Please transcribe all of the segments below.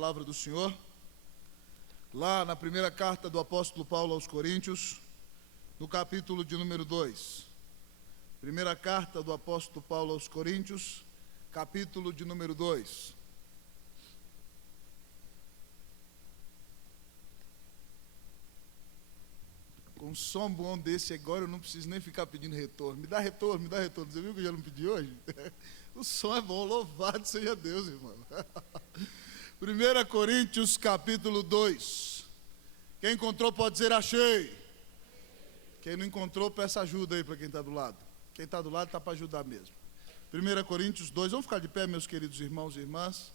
Palavra do Senhor, lá na primeira carta do apóstolo Paulo aos Coríntios, no capítulo de número 2. Primeira carta do apóstolo Paulo aos Coríntios, capítulo de número 2. Com um som bom desse agora eu não preciso nem ficar pedindo retorno. Me dá retorno, me dá retorno. Você viu que eu já não pedi hoje? O som é bom, louvado seja Deus, irmão. 1 Coríntios capítulo 2. Quem encontrou pode dizer achei. Quem não encontrou, peça ajuda aí para quem está do lado. Quem está do lado está para ajudar mesmo. 1 Coríntios 2, vamos ficar de pé, meus queridos irmãos e irmãs.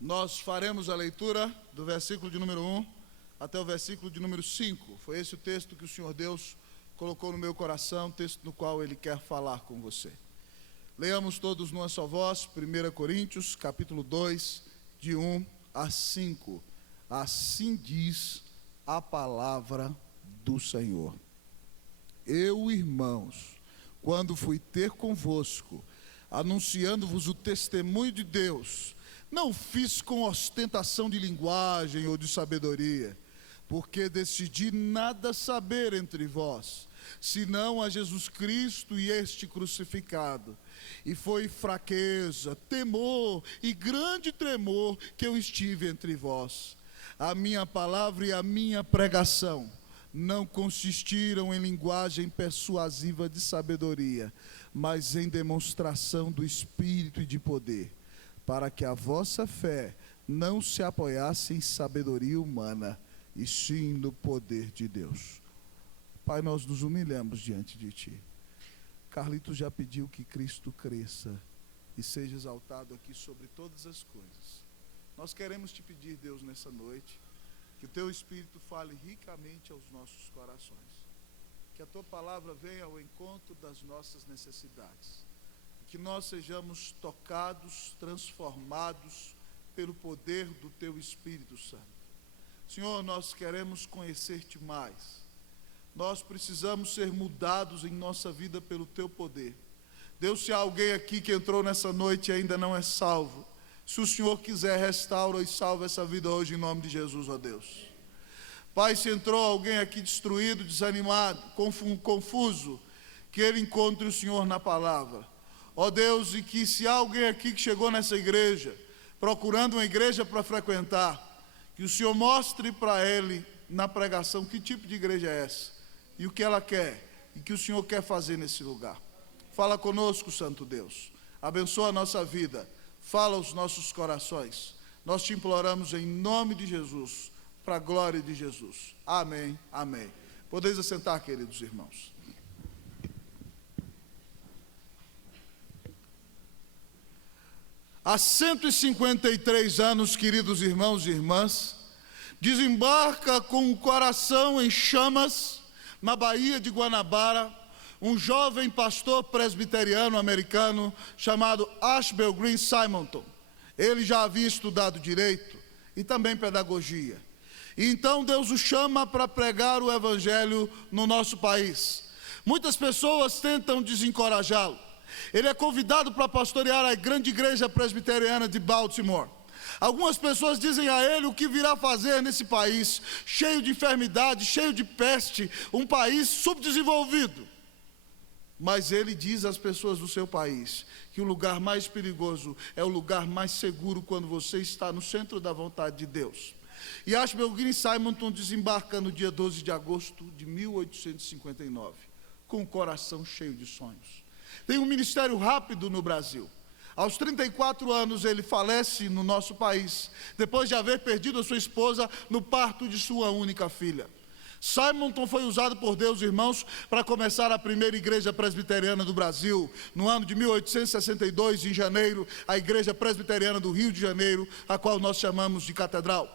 Nós faremos a leitura do versículo de número 1 até o versículo de número 5. Foi esse o texto que o Senhor Deus colocou no meu coração, texto no qual Ele quer falar com você. Leamos todos numa só voz, 1 Coríntios, capítulo 2, de 1 a 5. Assim diz a palavra do Senhor. Eu, irmãos, quando fui ter convosco, anunciando-vos o testemunho de Deus, não fiz com ostentação de linguagem ou de sabedoria, porque decidi nada saber entre vós, senão a Jesus Cristo e este crucificado. E foi fraqueza, temor e grande tremor que eu estive entre vós. A minha palavra e a minha pregação não consistiram em linguagem persuasiva de sabedoria, mas em demonstração do Espírito e de poder, para que a vossa fé não se apoiasse em sabedoria humana, e sim no poder de Deus. Pai, nós nos humilhamos diante de Ti. Carlitos já pediu que Cristo cresça e seja exaltado aqui sobre todas as coisas. Nós queremos Te pedir, Deus, nessa noite, que o Teu Espírito fale ricamente aos nossos corações, que a Tua palavra venha ao encontro das nossas necessidades, que nós sejamos tocados, transformados pelo poder do Teu Espírito Santo. Senhor, nós queremos conhecer-Te mais. Nós precisamos ser mudados em nossa vida pelo Teu poder. Deus, se há alguém aqui que entrou nessa noite e ainda não é salvo, se o Senhor quiser, restaura e salva essa vida hoje em nome de Jesus, ó Deus. Pai, se entrou alguém aqui destruído, desanimado, confuso, que ele encontre o Senhor na palavra. Ó Deus, e que se há alguém aqui que chegou nessa igreja, procurando uma igreja para frequentar, que o Senhor mostre para ele na pregação que tipo de igreja é essa, e o que ela quer, e que o Senhor quer fazer nesse lugar. Fala conosco, Santo Deus, abençoa a nossa vida, fala aos nossos corações. Nós Te imploramos em nome de Jesus, para a glória de Jesus. Amém, amém. Podeis assentar, queridos irmãos. Há 153 anos, queridos irmãos e irmãs, desembarca com o coração em chamas na Baía de Guanabara um jovem pastor presbiteriano americano chamado Ashbel Green Simonton. Ele já havia estudado direito e também pedagogia. E então Deus o chama para pregar o evangelho no nosso país. Muitas pessoas tentam desencorajá-lo. Ele é convidado para pastorear a grande igreja presbiteriana de Baltimore. Algumas pessoas dizem a ele o que virá fazer nesse país, cheio de enfermidade, cheio de peste, um país subdesenvolvido. Mas ele diz às pessoas do seu país que o lugar mais perigoso é o lugar mais seguro quando você está no centro da vontade de Deus. E Ashbel Green Simonton desembarca no dia 12 de agosto de 1859, com o coração cheio de sonhos. Tem um ministério rápido no Brasil. Aos 34 anos ele falece no nosso país, depois de haver perdido a sua esposa no parto de sua única filha. Simonton foi usado por Deus, irmãos, para começar a primeira igreja presbiteriana do Brasil. No ano de 1862, em janeiro, a igreja presbiteriana do Rio de Janeiro, a qual nós chamamos de Catedral.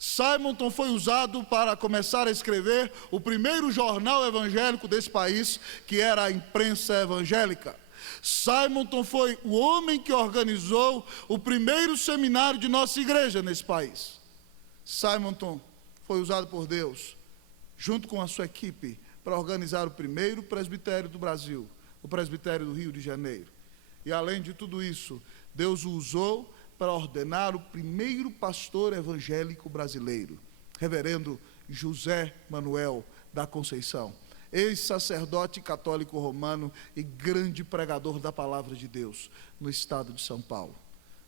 Simonton foi usado para começar a escrever o primeiro jornal evangélico desse país, que era a Imprensa Evangélica. Simonton foi o homem que organizou o primeiro seminário de nossa igreja nesse país. Simonton foi usado por Deus, junto com a sua equipe, para organizar o primeiro presbitério do Brasil, o presbitério do Rio de Janeiro. E além de tudo isso, Deus o usou para ordenar o primeiro pastor evangélico brasileiro, reverendo José Manuel da Conceição, ex-sacerdote católico romano e grande pregador da palavra de Deus no estado de São Paulo.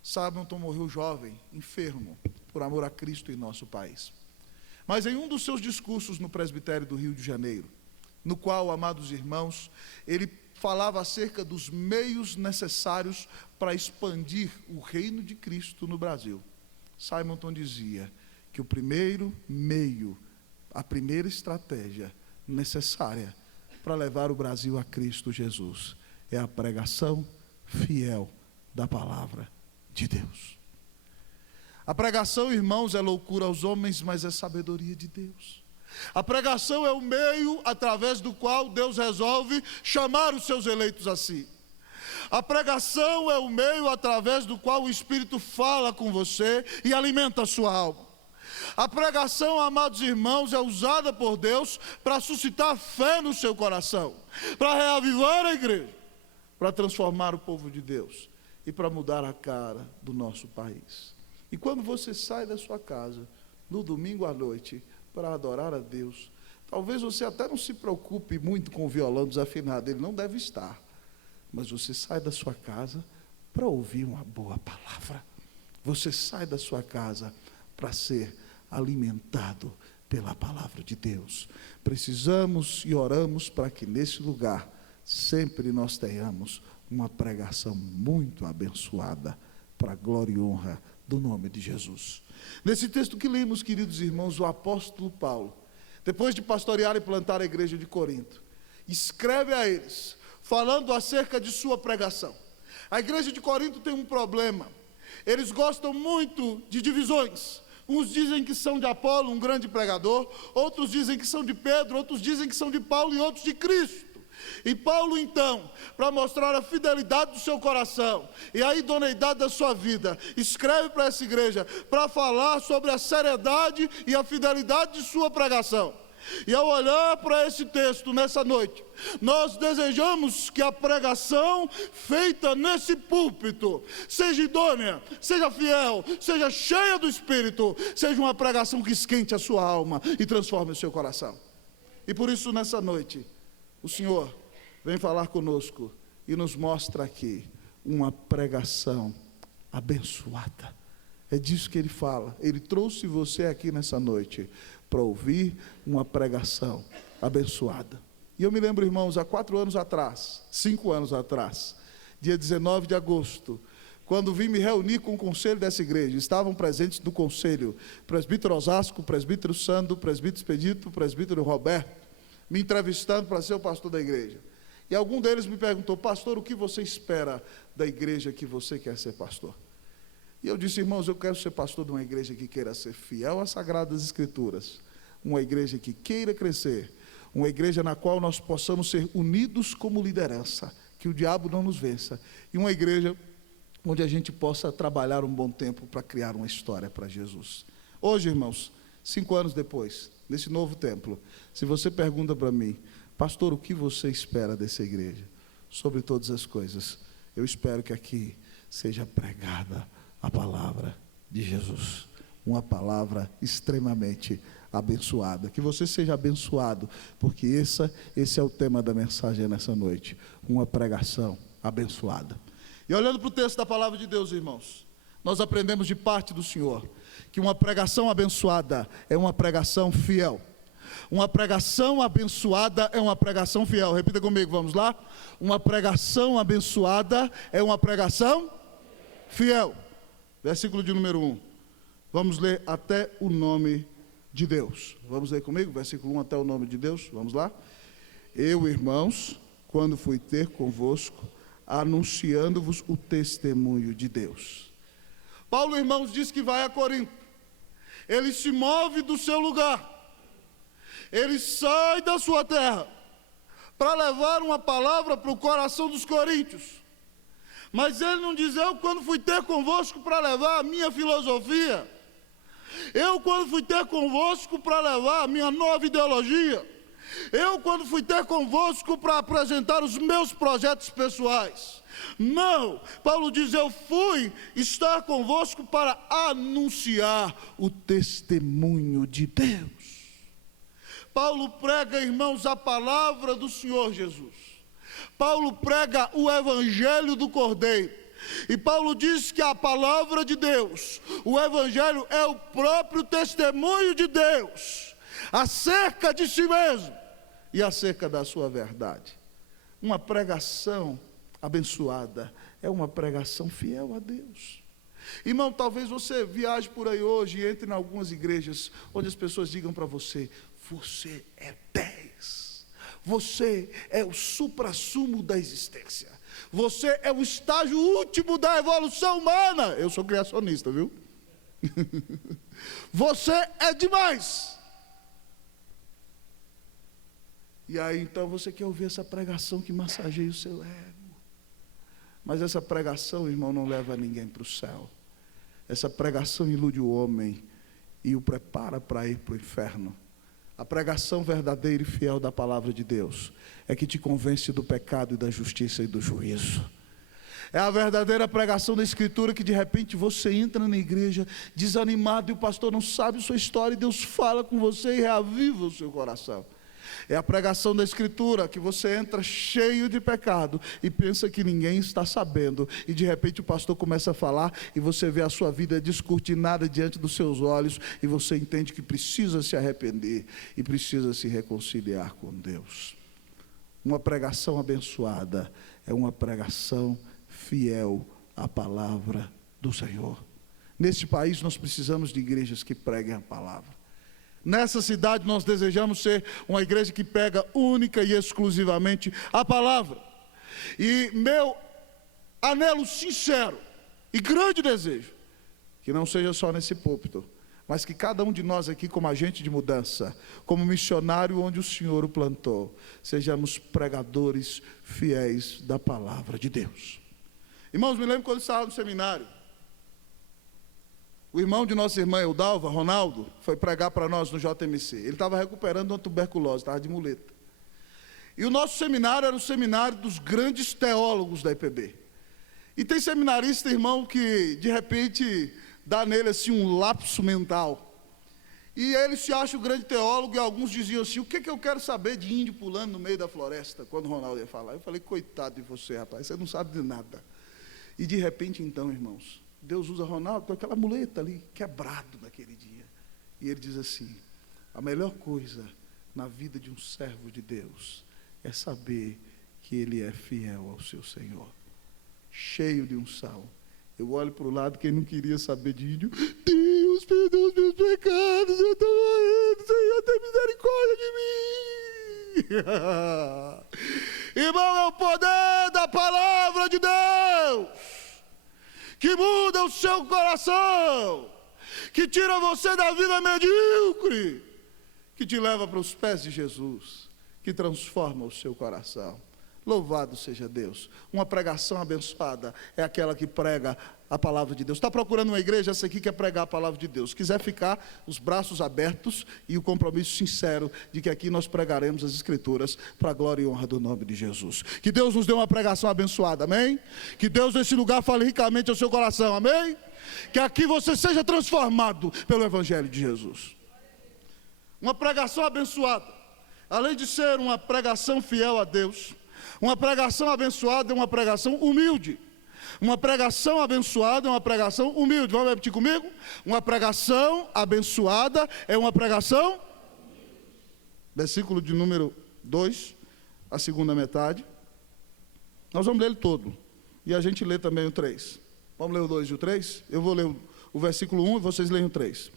Simonton morreu jovem, enfermo, por amor a Cristo em nosso país. Mas em um dos seus discursos no presbitério do Rio de Janeiro, no qual, amados irmãos, ele falava acerca dos meios necessários para expandir o reino de Cristo no Brasil. Simonton dizia que o primeiro meio, a primeira estratégia necessária para levar o Brasil a Cristo Jesus é a pregação fiel da palavra de Deus. A pregação, irmãos, é loucura aos homens, mas é sabedoria de Deus. A pregação é o meio através do qual Deus resolve chamar os seus eleitos a si. A pregação é o meio através do qual o Espírito fala com você e alimenta a sua alma. A pregação, amados irmãos, é usada por Deus para suscitar fé no seu coração, para reavivar a igreja, para transformar o povo de Deus e para mudar a cara do nosso país. E quando você sai da sua casa, no domingo à noite, para adorar a Deus, talvez você até não se preocupe muito com o violão desafinado, ele não deve estar, mas você sai da sua casa para ouvir uma boa palavra, você sai da sua casa para ser alimentado pela palavra de Deus. Precisamos e oramos para que nesse lugar sempre nós tenhamos uma pregação muito abençoada para a glória e honra do nome de Jesus. Nesse texto que lemos, queridos irmãos, o apóstolo Paulo, depois de pastorear e plantar a igreja de Corinto, escreve a eles, falando acerca de sua pregação. A igreja de Corinto tem um problema, eles gostam muito de divisões. Uns dizem que são de Apolo, um grande pregador, outros dizem que são de Pedro, outros dizem que são de Paulo e outros de Cristo. E Paulo, então, para mostrar a fidelidade do seu coração e a idoneidade da sua vida, escreve para essa igreja para falar sobre a seriedade e a fidelidade de sua pregação. E ao olhar para esse texto nessa noite, nós desejamos que a pregação feita nesse púlpito seja idônea, seja fiel, seja cheia do Espírito, seja uma pregação que esquente a sua alma e transforme o seu coração. E por isso nessa noite, o Senhor vem falar conosco e nos mostra aqui uma pregação abençoada. É disso que ele fala. Ele trouxe você aqui nessa noite para ouvir uma pregação abençoada. E eu me lembro, irmãos, há 4 anos atrás, 5 anos atrás, dia 19 de agosto, quando vim me reunir com o conselho dessa igreja, estavam presentes no conselho o presbítero Osasco, o presbítero Sandro, o presbítero Expedito, o presbítero Roberto, me entrevistando para ser o pastor da igreja. E algum deles me perguntou: pastor, o que você espera da igreja que você quer ser pastor? E eu disse: irmãos, eu quero ser pastor de uma igreja que queira ser fiel às Sagradas Escrituras, uma igreja que queira crescer, uma igreja na qual nós possamos ser unidos como liderança, que o diabo não nos vença, e uma igreja onde a gente possa trabalhar um bom tempo para criar uma história para Jesus. Hoje, irmãos, 5 anos depois, nesse novo templo, se você pergunta para mim: pastor, o que você espera dessa igreja? Sobre todas as coisas, eu espero que aqui seja pregada a palavra de Jesus, uma palavra extremamente abençoada, que você seja abençoado, porque esse é o tema da mensagem nessa noite, uma pregação abençoada. E olhando para o texto da palavra de Deus, irmãos, nós aprendemos de parte do Senhor, que uma pregação abençoada é uma pregação fiel. Uma pregação abençoada é uma pregação fiel. Repita comigo, vamos lá? Uma pregação abençoada é uma pregação fiel. Versículo de número 1. Vamos ler até o nome de Deus. Vamos ler comigo? Versículo 1 até o nome de Deus. Vamos lá? Eu, irmãos, quando fui ter convosco, anunciando-vos o testemunho de Deus. Paulo, irmãos, diz que vai a Corinto. Ele se move do seu lugar. Ele sai da sua terra para levar uma palavra para o coração dos coríntios. Mas ele não diz: eu quando fui ter convosco para levar a minha filosofia, eu quando fui ter convosco para levar a minha nova ideologia, Eu, quando fui ter convosco para apresentar os meus projetos pessoais. Não, Paulo diz, eu fui estar convosco para anunciar o testemunho de Deus. Paulo prega, irmãos, a palavra do Senhor Jesus. Paulo prega o evangelho do Cordeiro. E Paulo diz que a palavra de Deus, o evangelho, é o próprio testemunho de Deus acerca de si mesmo e acerca da sua verdade. Uma pregação abençoada é uma pregação fiel a Deus. Irmão, talvez você viaje por aí hoje e entre em algumas igrejas onde as pessoas digam para você: você é 10, você é o suprassumo da existência, você é o estágio último da evolução humana. Eu sou criacionista, viu? Você é demais. E aí então você quer ouvir essa pregação que massageia o seu ego. Mas essa pregação, irmão, não leva ninguém para o céu. Essa pregação ilude o homem e o prepara para ir para o inferno. A pregação verdadeira e fiel da palavra de Deus é que te convence do pecado e da justiça e do juízo. É a verdadeira pregação da Escritura que de repente você entra na igreja desanimado e o pastor não sabe a sua história e Deus fala com você e reaviva o seu coração. É a pregação da Escritura que você entra cheio de pecado e pensa que ninguém está sabendo, e de repente o pastor começa a falar e você vê a sua vida descortinada diante dos seus olhos e você entende que precisa se arrepender e precisa se reconciliar com Deus. Uma pregação abençoada é uma pregação fiel à palavra do Senhor. Neste país nós precisamos de igrejas que preguem a palavra. Nessa cidade nós desejamos ser uma igreja que prega única e exclusivamente a palavra. E meu anelo sincero e grande desejo, que não seja só nesse púlpito, mas que cada um de nós aqui, como agente de mudança, como missionário onde o Senhor o plantou, sejamos pregadores fiéis da palavra de Deus. Irmãos, me lembro quando eu estava no seminário. O irmão de nossa irmã Eudalva, Ronaldo, foi pregar para nós no JMC. Ele estava recuperando uma tuberculose, estava de muleta. E o nosso seminário era o seminário dos grandes teólogos da IPB. E tem seminarista, irmão, que de repente dá nele assim um lapso mental. E ele se acha o grande teólogo e alguns diziam assim: o que eu quero saber de índio pulando no meio da floresta? Quando o Ronaldo ia falar, eu falei: coitado de você, rapaz, você não sabe de nada. E de repente então, irmãos, Deus usa Ronaldo com aquela muleta ali, quebrado naquele dia. E ele diz assim: a melhor coisa na vida de um servo de Deus é saber que ele é fiel ao seu Senhor. Cheio de unção. Eu olho para o lado, quem não queria saber de índio: Deus, perdoa os meus pecados, eu estou morrendo, Senhor, tem misericórdia de mim. Irmão, é o poder da palavra de Deus que muda o seu coração, que tira você da vida medíocre, que te leva para os pés de Jesus, que transforma o seu coração. Louvado seja Deus. Uma pregação abençoada é aquela que prega a palavra de Deus. Está procurando uma igreja? Essa aqui quer pregar a palavra de Deus. Quiser ficar, os braços abertos e o compromisso sincero de que aqui nós pregaremos as Escrituras para a glória e honra do nome de Jesus. Que Deus nos dê uma pregação abençoada, amém? Que Deus nesse lugar fale ricamente ao seu coração, amém? Que aqui você seja transformado pelo Evangelho de Jesus. Uma pregação abençoada, além de ser uma pregação fiel a Deus, uma pregação abençoada é uma pregação humilde. Uma pregação abençoada é uma pregação humilde. Vamos repetir comigo? Uma pregação abençoada é uma pregação. Versículo de número 2, a segunda metade. Nós vamos ler ele todo. E a gente lê também o 3. Vamos ler o 2 e o 3? Eu vou ler o versículo 1 e vocês leem o 3.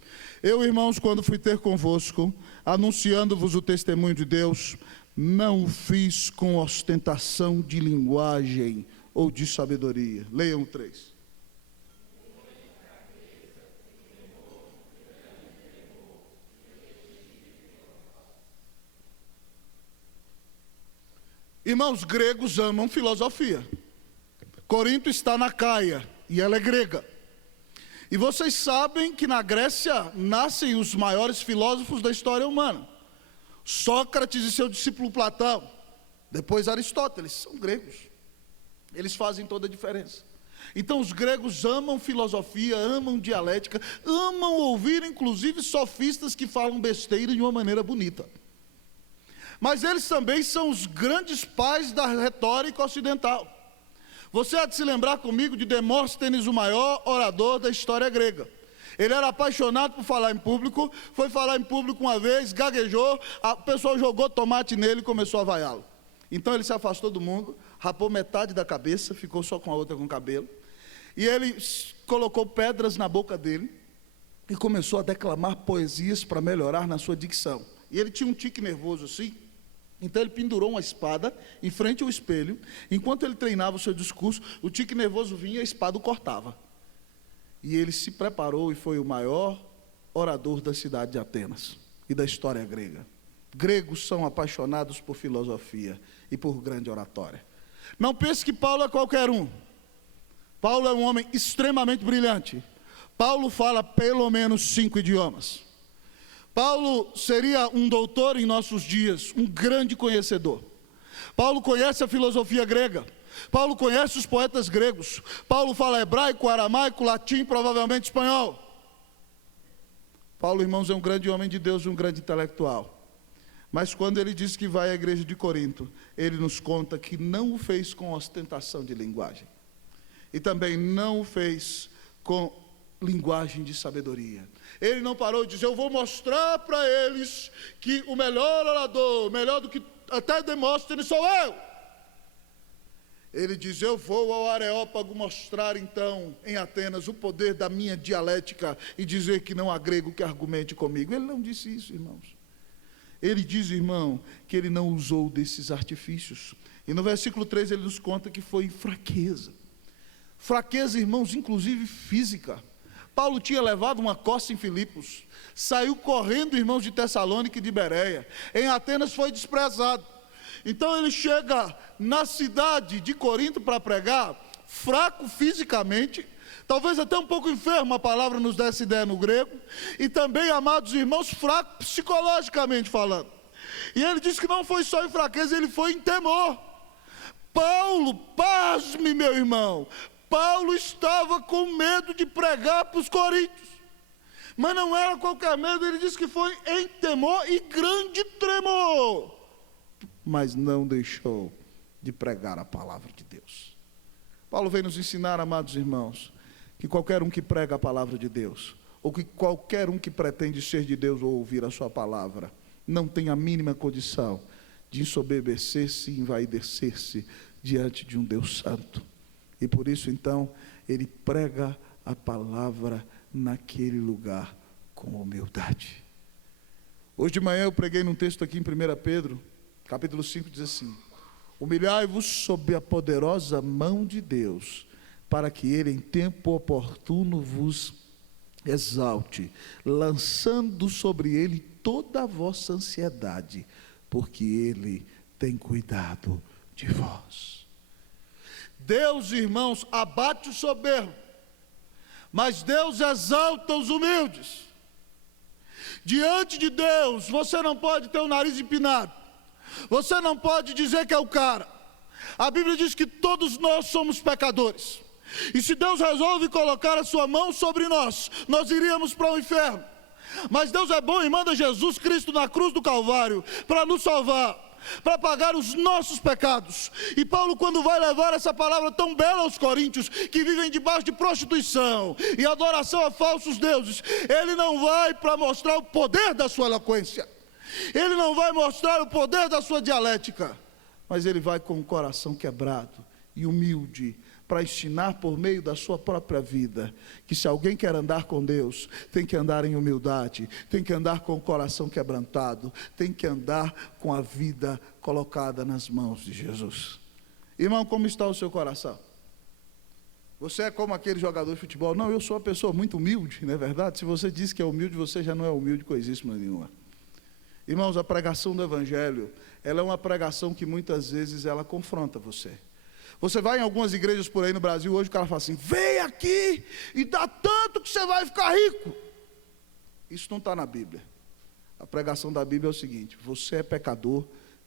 Eu, irmãos, quando fui ter convosco, anunciando-vos o testemunho de Deus, não o fiz com ostentação de linguagem ou de sabedoria. Leiam o 3. Irmãos, gregos amam filosofia. Corinto está na Caia e ela é grega. E vocês sabem que na Grécia nascem os maiores filósofos da história humana. Sócrates e seu discípulo Platão, depois Aristóteles, são gregos. Eles fazem toda a diferença. Então os gregos amam filosofia, amam dialética, amam ouvir inclusive sofistas que falam besteira de uma maneira bonita. Mas eles também são os grandes pais da retórica ocidental. Você há de se lembrar comigo de Demóstenes, o maior orador da história grega. Ele era apaixonado por falar em público, foi falar em público uma vez, gaguejou, o pessoal jogou tomate nele e começou a vaiá-lo. Então ele se afastou do mundo, rapou metade da cabeça, ficou só com a outra com cabelo, e ele colocou pedras na boca dele e começou a declamar poesias para melhorar na sua dicção. E ele tinha um tique nervoso assim, então ele pendurou uma espada em frente ao espelho. Enquanto ele treinava o seu discurso, o tique nervoso vinha e a espada o cortava. E ele se preparou e foi o maior orador da cidade de Atenas e da história grega. Gregos são apaixonados por filosofia e por grande oratória. Não pense que Paulo é qualquer um. Paulo é um homem extremamente brilhante. Paulo fala pelo menos 5 idiomas. Paulo seria um doutor em nossos dias, um grande conhecedor. Paulo conhece a filosofia grega. Paulo conhece os poetas gregos. Paulo fala hebraico, aramaico, latim, provavelmente espanhol. Paulo, irmãos, é um grande homem de Deus, um grande intelectual. Mas quando ele diz que vai à igreja de Corinto, ele nos conta que não o fez com ostentação de linguagem. E também não o fez com linguagem de sabedoria. Ele não parou de dizer, eu vou mostrar para eles que o melhor orador, melhor do que até Demóstenes, sou eu. Ele diz, eu vou ao Areópago mostrar então em Atenas o poder da minha dialética e dizer que não há grego que argumente comigo. Ele não disse isso, irmãos. Ele diz, irmão, que ele não usou desses artifícios. E no versículo 3 ele nos conta que foi fraqueza. Fraqueza, irmãos, inclusive física. Paulo tinha levado uma coça em Filipos, saiu correndo, irmãos, de Tessalônica e de Bereia. Em Atenas foi desprezado. Então ele chega na cidade de Corinto para pregar, fraco fisicamente, talvez até um pouco enfermo, a palavra nos dá essa ideia no grego, e também, amados irmãos, fraco psicologicamente falando. E ele diz que não foi só em fraqueza, ele foi em temor. Paulo, pasme, meu irmão, Paulo estava com medo de pregar para os coríntios, mas não era qualquer medo, ele disse que foi em temor e grande tremor, mas não deixou de pregar a palavra de Deus. Paulo vem nos ensinar, amados irmãos, que qualquer um que prega a palavra de Deus, ou que qualquer um que pretende ser de Deus ou ouvir a sua palavra, não tem a mínima condição de ensoberbecer-se e envaidecer-se diante de um Deus santo. E por isso, então, ele prega a palavra naquele lugar com humildade. Hoje de manhã eu preguei num texto aqui em 1 Pedro, capítulo 5, diz assim, humilhai-vos sob a poderosa mão de Deus, para que ele em tempo oportuno vos exalte, lançando sobre ele toda a vossa ansiedade, porque ele tem cuidado de vós. Deus, irmãos, abate o soberbo, mas Deus exalta os humildes. Diante de Deus, você não pode ter o nariz empinado, você não pode dizer que é o cara. A Bíblia diz que todos nós somos pecadores, e se Deus resolve colocar a sua mão sobre nós, nós iríamos para o inferno. Mas Deus é bom e manda Jesus Cristo na cruz do Calvário para nos salvar, para pagar os nossos pecados. E Paulo, quando vai levar essa palavra tão bela aos coríntios, que vivem debaixo de prostituição e adoração a falsos deuses, ele não vai para mostrar o poder da sua eloquência, ele não vai mostrar o poder da sua dialética, mas ele vai com o coração quebrado e humilde, para ensinar por meio da sua própria vida, que se alguém quer andar com Deus, tem que andar em humildade, tem que andar com o coração quebrantado, tem que andar com a vida colocada nas mãos de Jesus. Irmão, como está o seu coração? Você é como aquele jogador de futebol? Não, eu sou uma pessoa muito humilde, não é verdade? Se você diz que é humilde, você já não é humilde coisíssima nenhuma. Irmãos, a pregação do Evangelho, ela é uma pregação que muitas vezes ela confronta você. Você vai em algumas igrejas por aí no Brasil hoje, o cara fala assim, vem aqui e dá tanto que você vai ficar rico. Isso não está na Bíblia. A pregação da Bíblia é o seguinte: você é pecador,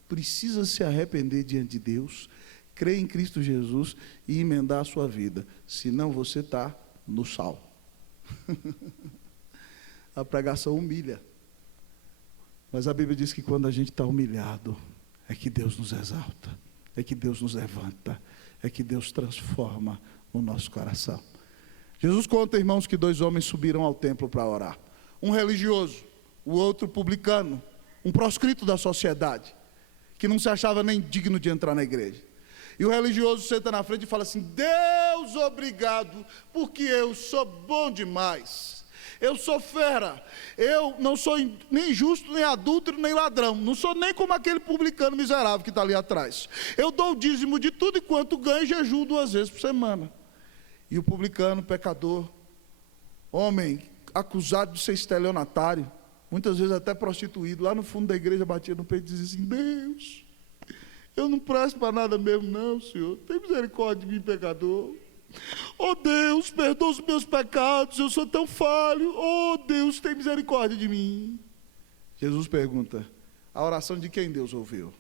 precisa se arrepender diante de Deus, crer em Cristo Jesus e emendar a sua vida, senão você está no sal. A pregação humilha, mas a Bíblia diz que quando a gente está humilhado, é que Deus nos exalta, é que Deus nos levanta, é que Deus transforma o nosso coração. Jesus conta, irmãos, que 2 homens subiram ao templo para orar. Um religioso, o outro publicano, um proscrito da sociedade, que não se achava nem digno de entrar na igreja. E o religioso senta na frente e fala assim: Deus, obrigado, porque eu sou bom demais. Eu sou fera, eu não sou nem justo, nem adúltero, nem ladrão, não sou nem como aquele publicano miserável que está ali atrás. Eu dou o dízimo de tudo enquanto ganho e jejuo 2 vezes por semana. E o publicano, pecador, homem acusado de ser estelionatário, muitas vezes até prostituído, lá no fundo da igreja batia no peito e dizia assim: Deus, eu não presto para nada mesmo não, Senhor, tem misericórdia de mim, pecador. Oh Deus, perdoa os meus pecados, eu sou tão falho. Oh Deus, tem misericórdia de mim. Jesus pergunta: a oração de quem Deus ouviu?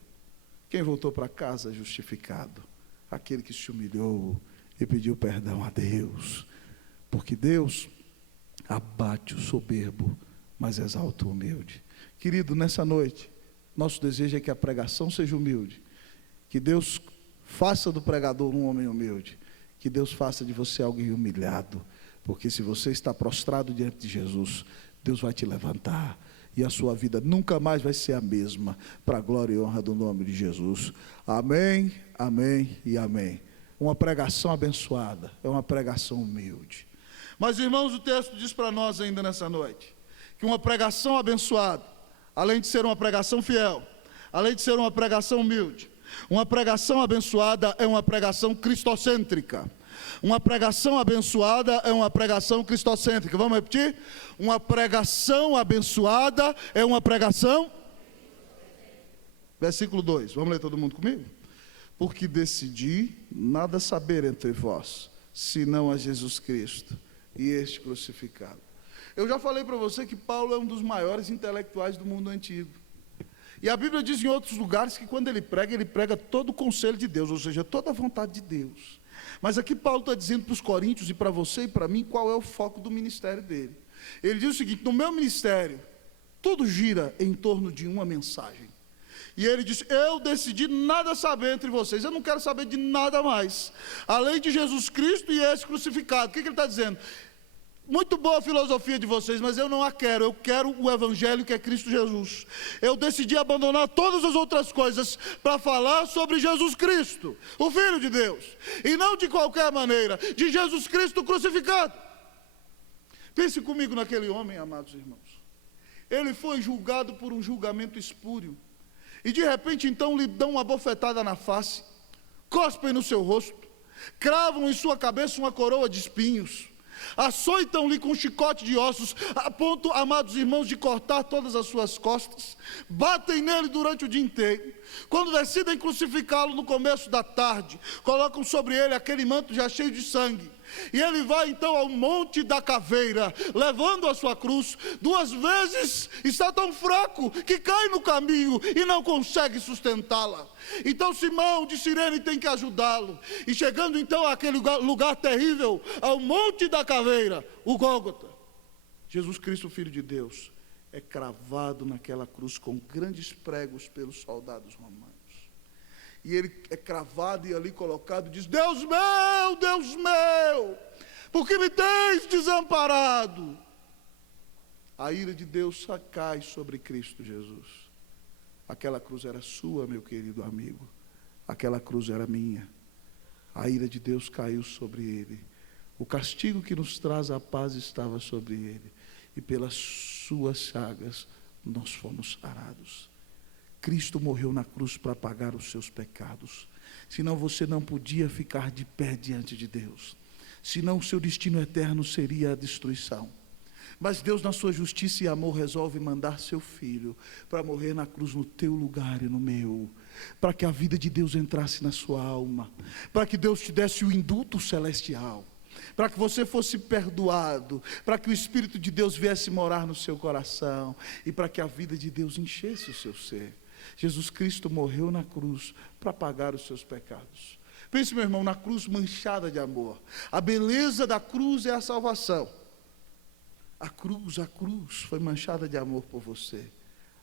Quem voltou para casa justificado? Aquele que se humilhou e pediu perdão a Deus. Porque Deus abate o soberbo, mas exalta o humilde. Querido, nessa noite, nosso desejo é que a pregação seja humilde, que Deus faça do pregador um homem humilde, que Deus faça de você alguém humilhado, porque se você está prostrado diante de Jesus, Deus vai te levantar, e a sua vida nunca mais vai ser a mesma, para a glória e honra do nome de Jesus. Amém, amém e amém. Uma pregação abençoada é uma pregação humilde. Mas, irmãos, o texto diz para nós ainda nessa noite, que uma pregação abençoada, além de ser uma pregação fiel, além de ser uma pregação humilde, uma pregação abençoada é uma pregação cristocêntrica. Uma pregação abençoada é uma pregação cristocêntrica. Vamos repetir? Uma pregação abençoada é uma pregação... Versículo 2, vamos ler todo mundo comigo? Porque decidi nada saber entre vós, senão a Jesus Cristo e este crucificado. Eu já falei para você que Paulo é um dos maiores intelectuais do mundo antigo. E a Bíblia diz em outros lugares que quando ele prega todo o conselho de Deus, ou seja, toda a vontade de Deus. Mas aqui Paulo está dizendo para os coríntios e para você e para mim qual é o foco do ministério dele. Ele diz o seguinte: no meu ministério, tudo gira em torno de uma mensagem. E ele diz: eu decidi nada saber entre vocês, eu não quero saber de nada mais, além de Jesus Cristo e esse crucificado. O que ele está dizendo? Muito boa a filosofia de vocês, mas eu não a quero. Eu quero o evangelho que é Cristo Jesus. Eu decidi abandonar todas as outras coisas para falar sobre Jesus Cristo, o Filho de Deus, e não de qualquer maneira, de Jesus Cristo crucificado. Pense comigo naquele homem, amados irmãos. Ele foi julgado por um julgamento espúrio, e de repente então lhe dão uma bofetada na face, cospem no seu rosto, cravam em sua cabeça uma coroa de espinhos, açoitam-lhe com chicote de ossos, a ponto, amados irmãos, de cortar todas as suas costas, batem nele durante o dia inteiro. Quando decidem crucificá-lo no começo da tarde, colocam sobre ele aquele manto já cheio de sangue, e ele vai então ao Monte da Caveira, levando a sua cruz. 2 vezes está tão fraco que cai no caminho e não consegue sustentá-la. Então Simão de Cirene tem que ajudá-lo, e chegando então àquele lugar terrível, ao Monte da Caveira, o Gólgota, Jesus Cristo, Filho de Deus, é cravado naquela cruz com grandes pregos pelos soldados romanos. E ele é cravado e ali colocado, diz: Deus meu, por que me tens desamparado? A ira de Deus cai sobre Cristo Jesus. Aquela cruz era sua, meu querido amigo. Aquela cruz era minha. A ira de Deus caiu sobre ele. O castigo que nos traz a paz estava sobre ele. E pelas suas chagas nós fomos sarados. Cristo morreu na cruz para pagar os seus pecados. Senão você não podia ficar de pé diante de Deus. Senão o seu destino eterno seria a destruição. Mas Deus, na sua justiça e amor, resolve mandar seu Filho para morrer na cruz no teu lugar e no meu, para que a vida de Deus entrasse na sua alma, para que Deus te desse o indulto celestial, para que você fosse perdoado, para que o Espírito de Deus viesse morar no seu coração e para que a vida de Deus enchesse o seu ser. Jesus Cristo morreu na cruz para pagar os seus pecados. Pense, meu irmão, na cruz manchada de amor. A beleza da cruz é a salvação. A cruz foi manchada de amor por você.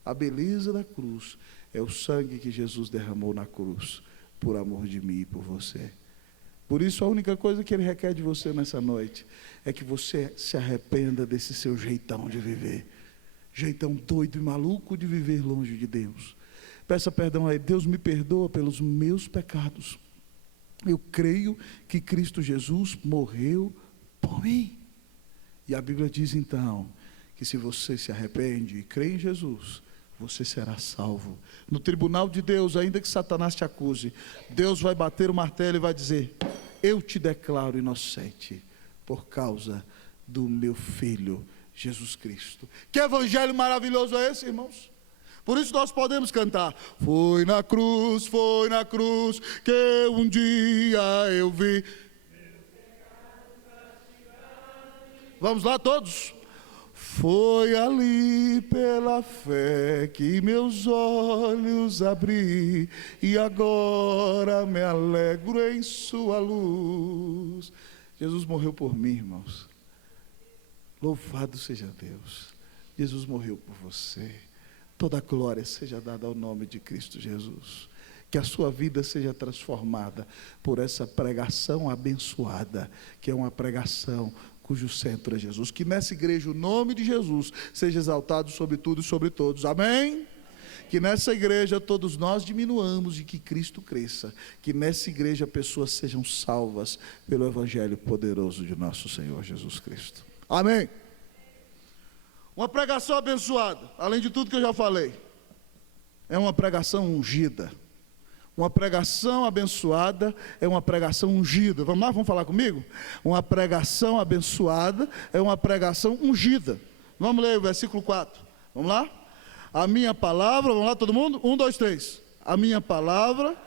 A beleza da cruz é o sangue que Jesus derramou na cruz, por amor de mim e por você. Por isso, a única coisa que Ele requer de você nessa noite é que você se arrependa desse seu jeitão de viver. Jeitão doido e maluco de viver longe de Deus. Peça perdão a Ele. Deus, me perdoa pelos meus pecados. Eu creio que Cristo Jesus morreu por mim. E a Bíblia diz então, que se você se arrepende e crê em Jesus, você será salvo. No tribunal de Deus, ainda que Satanás te acuse, Deus vai bater o martelo e vai dizer: eu te declaro inocente, por causa do meu Filho, Jesus Cristo. Que evangelho maravilhoso é esse, irmãos? Por isso nós podemos cantar: foi na cruz que um dia eu vi. Vamos lá todos. Foi ali pela fé que meus olhos abri, e agora me alegro em sua luz. Jesus morreu por mim, irmãos. Louvado seja Deus. Jesus morreu por você. Toda a glória seja dada ao nome de Cristo Jesus. Que a sua vida seja transformada por essa pregação abençoada, que é uma pregação cujo centro é Jesus. Que nessa igreja o nome de Jesus seja exaltado sobre tudo e sobre todos. Amém? Que nessa igreja todos nós diminuamos e que Cristo cresça. Que nessa igreja pessoas sejam salvas pelo evangelho poderoso de nosso Senhor Jesus Cristo. Amém? Uma pregação abençoada, além de tudo que eu já falei, é uma pregação ungida. Uma pregação abençoada é uma pregação ungida. Vamos lá, vamos falar comigo? Uma pregação abençoada é uma pregação ungida. Vamos ler o versículo 4. Vamos lá? A minha palavra, vamos lá todo mundo? 1, 2, 3. A minha palavra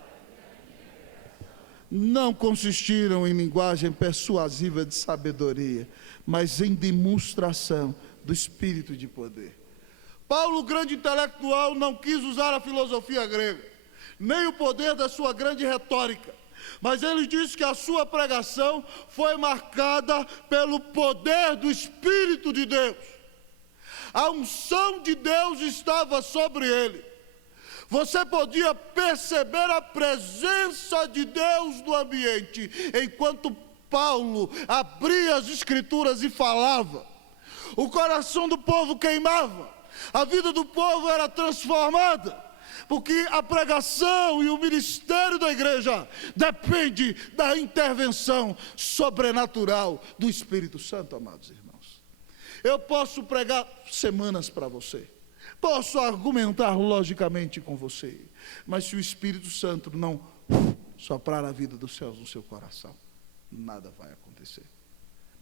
não consistiram em linguagem persuasiva de sabedoria, mas em demonstração do Espírito de poder. Paulo, grande intelectual, não quis usar a filosofia grega, nem o poder da sua grande retórica, mas ele disse que a sua pregação foi marcada pelo poder do Espírito de Deus. A unção de Deus estava sobre ele. Você podia perceber a presença de Deus no ambiente, enquanto Paulo abria as Escrituras e falava. O coração do povo queimava, a vida do povo era transformada, porque a pregação e o ministério da igreja depende da intervenção sobrenatural do Espírito Santo, amados irmãos. Eu posso pregar semanas para você, posso argumentar logicamente com você, mas se o Espírito Santo não soprar a vida dos céus no seu coração, nada vai acontecer.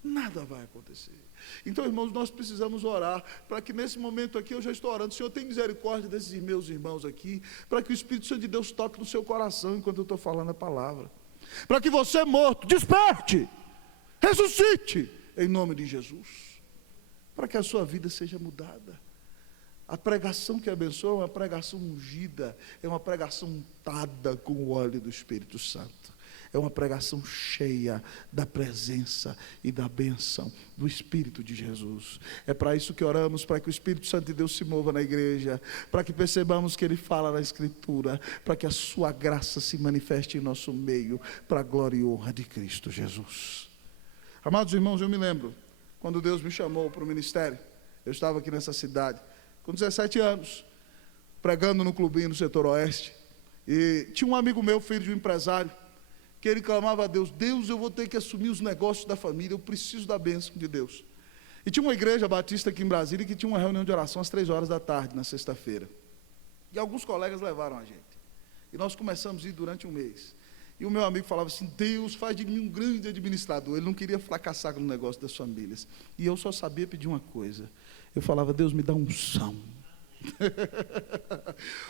Nada vai acontecer. Então, irmãos, nós precisamos orar para que nesse momento aqui, eu já estou orando, Senhor, tem misericórdia desses meus irmãos aqui, para que o Espírito Santo de Deus toque no seu coração enquanto eu estou falando a palavra, para que você morto, desperte, ressuscite, em nome de Jesus, para que a sua vida seja mudada. A pregação que abençoa é uma pregação ungida, é uma pregação untada com o óleo do Espírito Santo. É uma pregação cheia da presença e da bênção do Espírito de Jesus. É para isso que oramos, para que o Espírito Santo de Deus se mova na igreja, para que percebamos que Ele fala na Escritura, para que a sua graça se manifeste em nosso meio, para a glória e honra de Cristo Jesus. Amados irmãos, eu me lembro, quando Deus me chamou para o ministério, eu estava aqui nessa cidade, com 17 anos, pregando no clubinho do setor oeste, e tinha um amigo meu, filho de um empresário, que ele clamava a Deus: Deus, eu vou ter que assumir os negócios da família, eu preciso da bênção de Deus. E tinha uma igreja batista aqui em Brasília que tinha uma reunião de oração às 3 horas da tarde, na sexta-feira. E alguns colegas levaram a gente. E nós começamos a ir durante um mês. E o meu amigo falava assim: Deus, faz de mim um grande administrador. Ele não queria fracassar no negócio das famílias. E eu só sabia pedir uma coisa. Eu falava: Deus, me dá unção.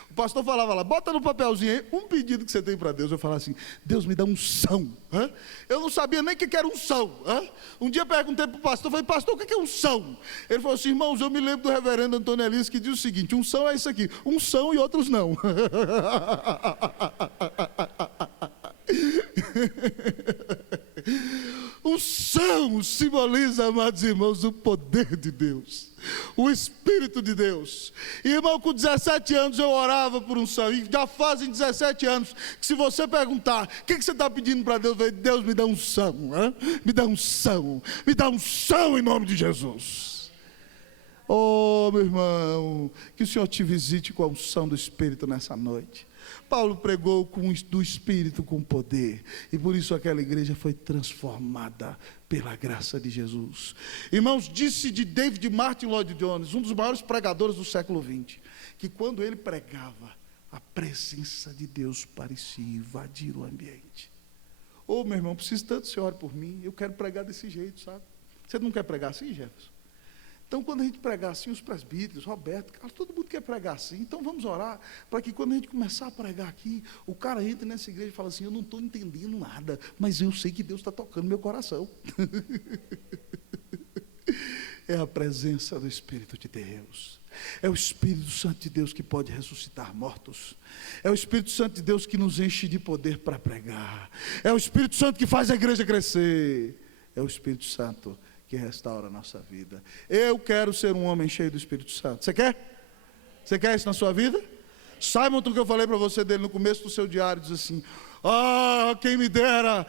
O pastor falava lá, bota no papelzinho aí um pedido que você tem para Deus. Eu falava assim, Deus me dá unção. Eu não sabia nem o que era unção. Um dia eu perguntei para o pastor, falei, pastor, o que é unção? Ele falou assim, irmãos, eu me lembro do reverendo Antônio Elias que diz o seguinte, unção é isso aqui, unção e outros não. Unção simboliza, amados irmãos, o poder de Deus, o Espírito de Deus. E, irmão, com 17 anos eu orava por unção, e já fazem 17 anos que se você perguntar, o que você está pedindo para Deus? Deus me dá unção, me dá unção, me dá unção em nome de Jesus. Oh, meu irmão, que o Senhor te visite com a unção do Espírito nessa noite. Paulo pregou do Espírito com poder, e por isso aquela igreja foi transformada pela graça de Jesus. Irmãos, disse de David Martin Lloyd Jones, um dos maiores pregadores do século XX, que quando ele pregava, a presença de Deus parecia invadir o ambiente. Oh, meu irmão, preciso tanto que você ore por mim, eu quero pregar desse jeito, sabe? Você não quer pregar assim, Jefferson? Então, quando a gente pregar assim, os presbíteros, Roberto, Carlos, todo mundo quer pregar assim. Então, vamos orar para que quando a gente começar a pregar aqui, o cara entra nessa igreja e fala assim, eu não estou entendendo nada, mas eu sei que Deus está tocando meu coração. É a presença do Espírito de Deus. É o Espírito Santo de Deus que pode ressuscitar mortos. É o Espírito Santo de Deus que nos enche de poder para pregar. É o Espírito Santo que faz a igreja crescer. É o Espírito Santo que restaura a nossa vida. Eu quero ser um homem cheio do Espírito Santo. Você quer? Você quer isso na sua vida? Simon, o que eu falei para você dele no começo do seu diário, diz assim, quem me dera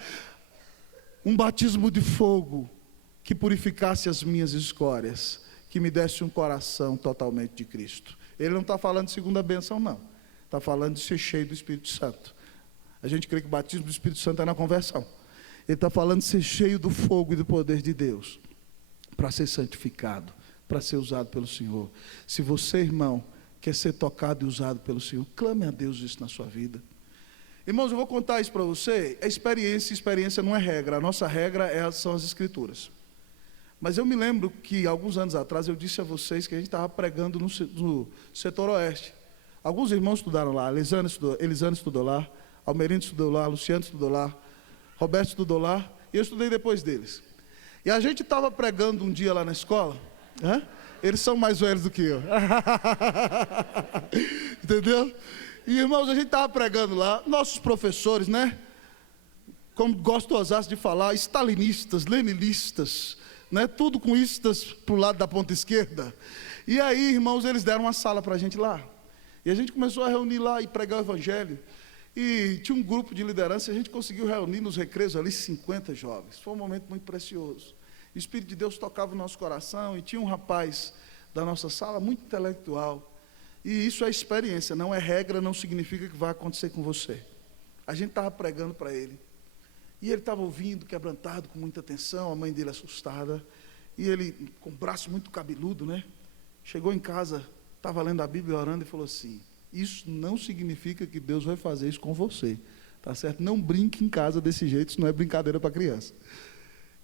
um batismo de fogo que purificasse as minhas escórias, que me desse um coração totalmente de Cristo. Ele não está falando de segunda bênção, não. Está falando de ser cheio do Espírito Santo. A gente crê que o batismo do Espírito Santo é na conversão. Ele está falando de ser cheio do fogo e do poder de Deus, para ser santificado, para ser usado pelo Senhor. Se você, irmão, quer ser tocado e usado pelo Senhor, clame a Deus isso na sua vida. Irmãos, eu vou contar isso para você. Experiência não é regra. A nossa regra são as Escrituras. Mas eu me lembro que, alguns anos atrás, eu disse a vocês que a gente estava pregando no setor oeste. Alguns irmãos estudaram lá. Elisane estudou lá, Almerindo estudou lá, Luciano estudou lá, Roberto estudou lá, e eu estudei depois deles. E a gente estava pregando um dia lá na escola, eles são mais velhos do que eu, entendeu? E, irmãos, a gente estava pregando lá, nossos professores, né, como gostosaço de falar, stalinistas, leninistas, né, tudo com istas para o lado da ponta esquerda. E aí, irmãos, eles deram uma sala para a gente lá, e a gente começou a reunir lá e pregar o evangelho. E tinha um grupo de liderança, e a gente conseguiu reunir nos recreios ali 50 jovens. Foi um momento muito precioso. O Espírito de Deus tocava o nosso coração, e tinha um rapaz da nossa sala, muito intelectual. E isso é experiência, não é regra, não significa que vai acontecer com você. A gente estava pregando para ele. E ele estava ouvindo, quebrantado, com muita atenção, a mãe dele assustada. E ele, com o braço muito cabeludo, né? Chegou em casa, estava lendo a Bíblia, orando, e falou assim, isso não significa que Deus vai fazer isso com você, tá certo? Não brinque em casa desse jeito, isso não é brincadeira para criança.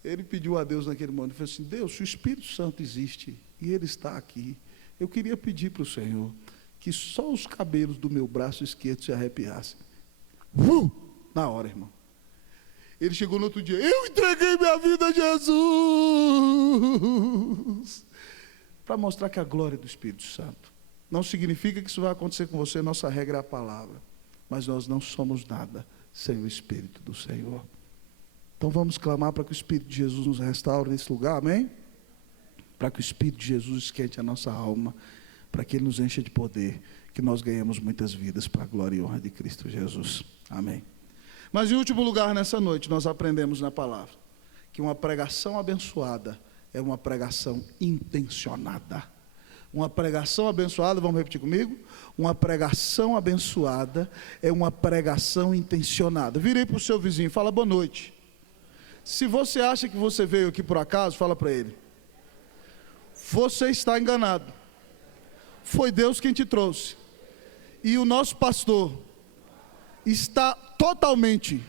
Ele pediu a Deus naquele momento, falou assim, Deus, se o Espírito Santo existe, e Ele está aqui, eu queria pedir para o Senhor, que só os cabelos do meu braço esquerdo se arrepiassem. Na hora, irmão. Ele chegou no outro dia, eu entreguei minha vida a Jesus, para mostrar que a glória do Espírito Santo. Não significa que isso vai acontecer com você, nossa regra é a palavra. Mas nós não somos nada sem o Espírito do Senhor. Então vamos clamar para que o Espírito de Jesus nos restaure nesse lugar, amém? Para que o Espírito de Jesus esquente a nossa alma, para que Ele nos encha de poder, que nós ganhemos muitas vidas para a glória e honra de Cristo Jesus, amém? Mas em último lugar, nessa noite, nós aprendemos na palavra, que uma pregação abençoada é uma pregação intencionada. Uma pregação abençoada, vamos repetir comigo? Uma pregação abençoada é uma pregação intencionada. Virei para o seu vizinho, fala boa noite. Se você acha que você veio aqui por acaso, fala para ele. Você está enganado. Foi Deus quem te trouxe. E o nosso pastor está totalmente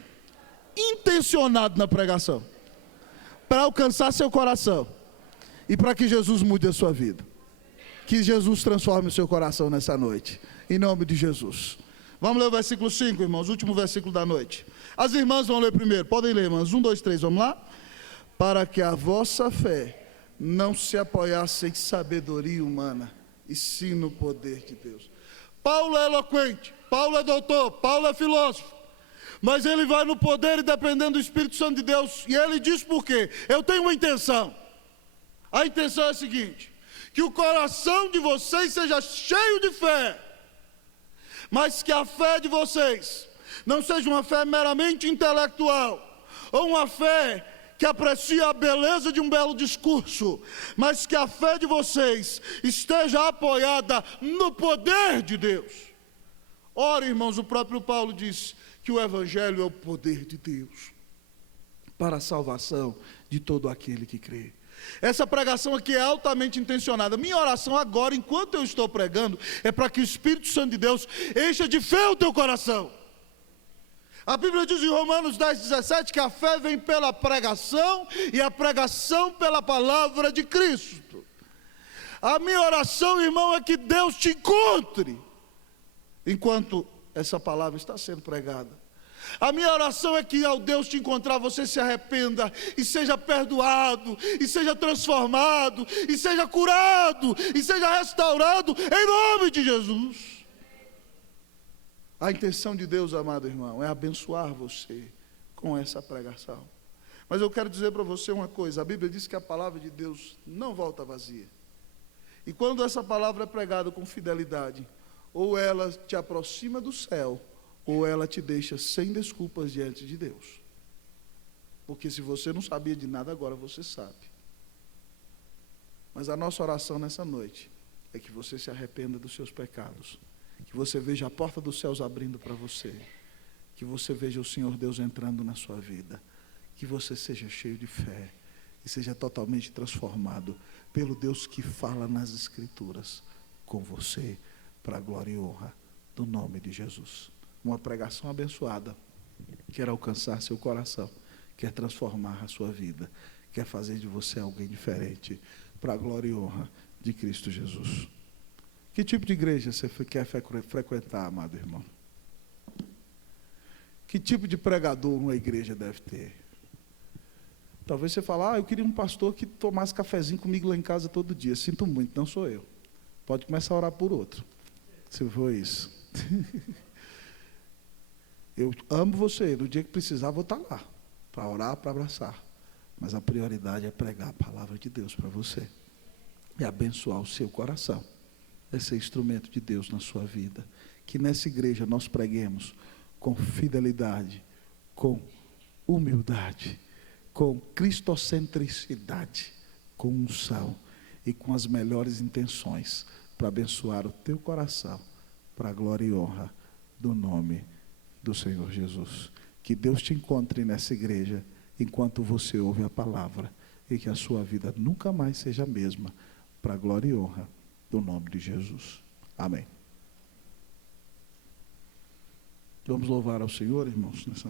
intencionado na pregação, para alcançar seu coração e para que Jesus mude a sua vida. Que Jesus transforme o seu coração nessa noite, em nome de Jesus. Vamos ler o versículo 5, irmãos, último versículo da noite. As irmãs vão ler primeiro, podem ler, irmãs, 1, 2, 3, vamos lá? Para que a vossa fé não se apoiasse em sabedoria humana, e sim no poder de Deus. Paulo é eloquente, Paulo é doutor, Paulo é filósofo, mas ele vai no poder e dependendo do Espírito Santo de Deus, e ele diz por quê? Eu tenho uma intenção. A intenção é a seguinte: que o coração de vocês seja cheio de fé, mas que a fé de vocês não seja uma fé meramente intelectual, ou uma fé que aprecia a beleza de um belo discurso, mas que a fé de vocês esteja apoiada no poder de Deus. Ora, irmãos, o próprio Paulo diz que o Evangelho é o poder de Deus para a salvação de todo aquele que crê. Essa pregação aqui é altamente intencionada. Minha oração agora, enquanto eu estou pregando, é para que o Espírito Santo de Deus encha de fé o teu coração. A Bíblia diz em Romanos 10:17 que a fé vem pela pregação e a pregação pela palavra de Cristo. A minha oração, irmão, é que Deus te encontre enquanto essa palavra está sendo pregada. A minha oração é que ao Deus te encontrar, você se arrependa e seja perdoado, e seja transformado, e seja curado, e seja restaurado em nome de Jesus. A intenção de Deus, amado irmão, é abençoar você com essa pregação. Mas eu quero dizer para você uma coisa: a Bíblia diz que a palavra de Deus não volta vazia. E quando essa palavra é pregada com fidelidade, ou ela te aproxima do céu, ou ela te deixa sem desculpas diante de Deus. Porque se você não sabia de nada, agora você sabe. Mas a nossa oração nessa noite é que você se arrependa dos seus pecados, que você veja a porta dos céus abrindo para você, que você veja o Senhor Deus entrando na sua vida, que você seja cheio de fé e seja totalmente transformado pelo Deus que fala nas Escrituras com você, para a glória e honra do nome de Jesus. Uma pregação abençoada quer alcançar seu coração, quer transformar a sua vida, quer fazer de você alguém diferente, para a glória e honra de Cristo Jesus. Que tipo de igreja você quer frequentar, amado irmão? Que tipo de pregador uma igreja deve ter? Talvez você fale: eu queria um pastor que tomasse cafezinho comigo lá em casa todo dia. Sinto muito, não sou eu. Pode começar a orar por outro, se for isso. Eu amo você, no dia que precisar vou estar lá, para orar, para abraçar. Mas a prioridade é pregar a palavra de Deus para você, e abençoar o seu coração, é ser instrumento de Deus na sua vida. Que nessa igreja nós preguemos com fidelidade, com humildade, com cristocentricidade, com unção e com as melhores intenções, para abençoar o teu coração, para a glória e honra do nome do Senhor Jesus. Que Deus te encontre nessa igreja enquanto você ouve a palavra, e que a sua vida nunca mais seja a mesma, para a glória e honra do nome de Jesus. Amém. Vamos louvar ao Senhor, irmãos, nessa